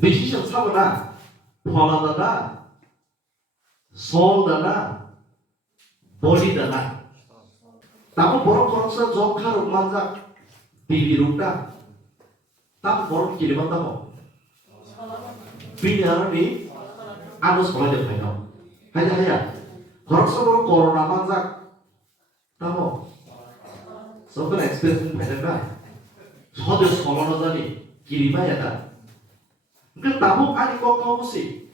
decision 사거나 포함하다나 soul다나 body다나 tamu borok koroksa jokha ruk manjak TV rukta tamu borok kiriman tamu bini arani anu sekolah dia kaino haya koroksa borok corona manjak tamu something experience paida 저도 서러하다니 길이 봐야다. 그 나무 아니 꼭 가보시.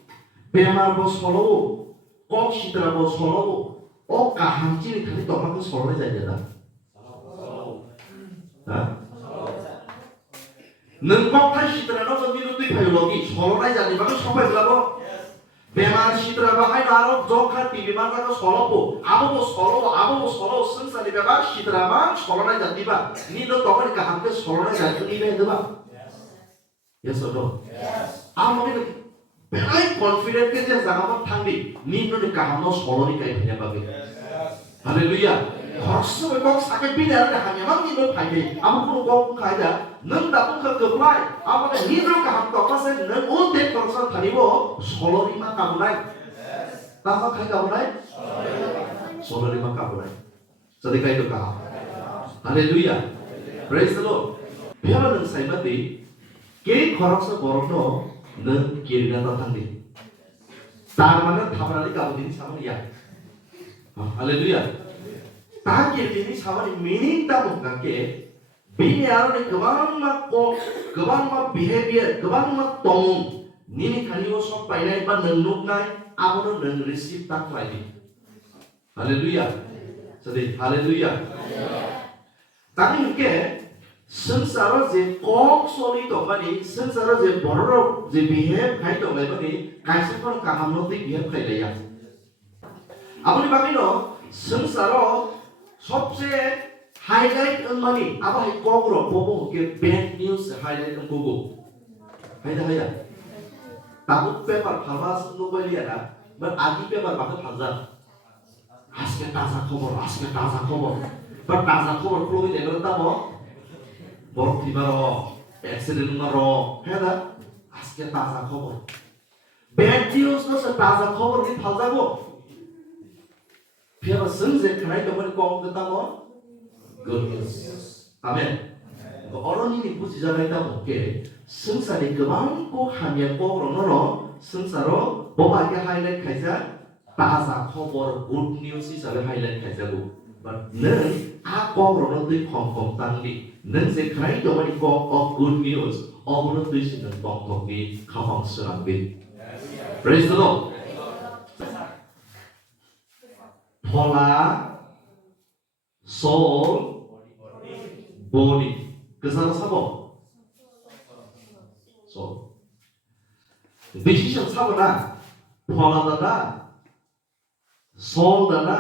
배말고 서러고 꼭 시더라고 서러고 가함질이 다리 떠만큼 서러해야 되다. 능꼭 타시더라도 저기도 또 배우러기 서러하지 않으면 서러해지라고. 배말 시더라고 하이나로 조카 비비만 가서 서러고 아무도 서러워 승산이 배가 시더라만 서러하지 않니바. 니도 떠가니까 함께 서러하지 않니 해봐. Yes or no? Yes. 아무리 very confident ke jangan thangdi ni no kaham solo ni kai bhanya babe. Hallelujah. Korso bebok sakit bina ada hanya mang ni no phai amu ko ko khai da nang da pun ke plai amu da ni no kaham to ka se nang o te korso thanibo solo ni ma kabulai. Ta khai kabulai? Solo ni ma kabulai. Jadi kai to ka. Hallelujah. Praise the Lord. Biar nang sai mati কে খরচ বরণ নং কিরনা তাথাঙ্গি তার মানে থামরানি গাবদিনি সামনে ইয়া হালেলুয়া তা কিরদিনি সামনে মিনিং তা মুগাকে বিনি আরনে গোबां मा बिहेवियर गोबां मा तंग निनि खालिओ सब पाइनाय बा नों नुकनाय आबनो नों रिसीव ता खालायदि हालेलुया सदि हालेलुया तानि के संसाराव जे कक सलि दंबानि संसाराव जे बरराव जे बिहेव खाय दंबानि कायसेफोर काहामनो दि बिहेव खायलाया आबनि बाकिनो संसाराव सबसे हाइलाइट ओंमानि आबाहाय ककरो बबो के बेड न्यूज हाइलाइट ओंगोगो हायदा हाया ताबु पेपर फार्मास नोबालिया ना बाट आदि पेपर बाखो फाजा आजके ताजा खबर बाट ताजा खबर फ्लोइ देगो ताबो বরফ দিবারো অ্যাক্সিডেন্ট মারো হেদা আজকে তাজা খবর ব্যাড নিউজ নো সে তাজা খবর কি ফালজাগো ফের সঞ্জে খানাই দমনি কম গতামো গুড নিউজ আমেন অরনিনি বুঝি জানাইতা মকে সংসারে गोबां को हामिया को रनरो संसारो बबाके हाइलाइट खायजा ताजा खबर गुड निउज हिसाबै हाइलाइट खायजागो बाट नों आ कबरनो दै खम तांदि नों जे खानाय दमनि को of good news अबनो दै सिन बंगनि खाहं सराबि praise the Lord फला soul body 그사람 사고 soul decision 사고나 फला다나 soul다나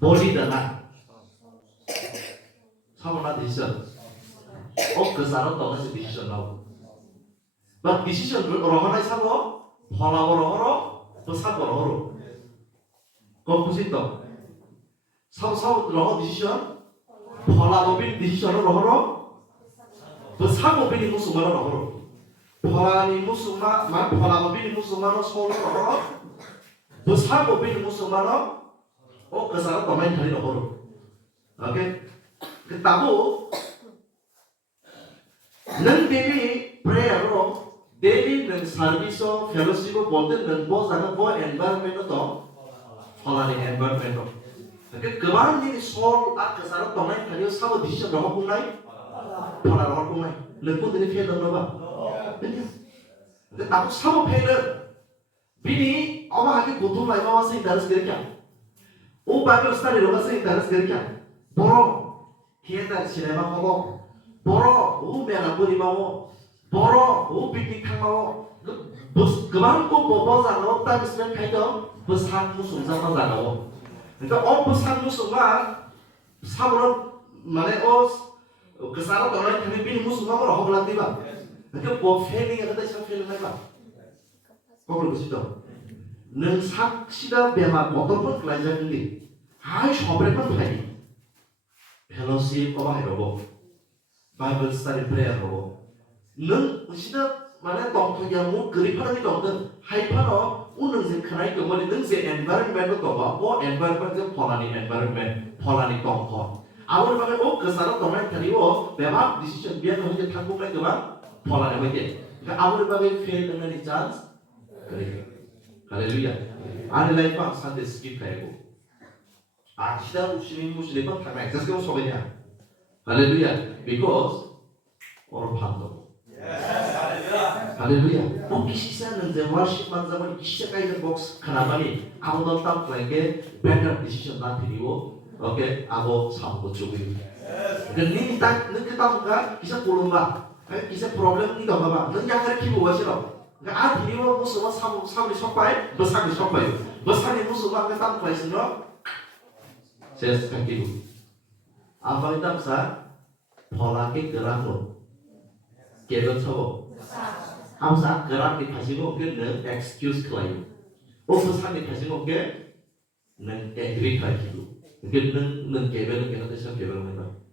body다나 사고나 decision 그 사람 떠나서 decision 나오고 but decision 로하나이 사고 फला버로 또 사고로 composite 사고 로하 decision फला버빈 decision 로하로 또 사고빈이 무슨 말로 로하로 फला니 무슨 말 फला버빈이 무슨 말로 서로 로하로 또 사고빈이 무슨 말로 그 사람 떠나이 다리 로하로 오케이 Tabu nang daily prayer ro daily nang service o fellowship o bolte nang bo jaga bo environment to falani environment ro ke gobaं ni sol a kasara tonai thari sabo decision ro bungai fala ro bungai lepo dini fail dong ba tabu sabo fail bini aba hage gotum lai ba se daras gere kya o bible study ro se daras gere kya boro Kita sinema mau, boro, meana buri mau, boro, piknik kang mau, bus kemana ko bobo zano, tapi sebenarnya kayak dong, bus hang musuh sama zano. Itu bus hang musuh mah, sabron mana kesana orang kami pilih musuh mah orang hobi tiba. Itu bob failing ada siapa failing apa? Kau belum situ. Neng saksida bema motor pun kelajar ini, hai shobre pun hai. Fellowship apa hai robo, Bible study prayer robo, 능 시다 만에 똥타기하고 그립하는 게 없든 하이파너 우능세 크나이 그머리 능세 environment도 또봐 뭐 environment 폴라니 environment 폴라니 똥거 아무리 말해 그 사람 동네 다니고 매번 decision 비하면 이제 한국에 그만 폴라니 뭐지 그러니까 아무리 말해 fail 되는 chance 그래 할렐루야 아니 라이프 산데 스킵하고 아 시다 무슬림 타면 엑자스가 소리냐 할렐루야 because 오늘 밤도 할렐루야. Mungkin sisa nanti worship zaman kisah kayak box kenapa nih? Aku nonton lagi better decision nanti nih oke, aku sambut cuy. Dan ini kita buka kisah pulumba, kisah problem ini dong apa? Nanti akan kita buat sih loh. Nggak ada ini musuh sama di sopai, besar di musuh kita tahu sih loh. Saya sekarang gitu. Apa kita bisa pola gerak lo? Kita coba. 항상 그렇게 가지고 그는 excuse claim. 오프상에 가지고 그는 agree 가지고 그는 개별은 개별은 개별은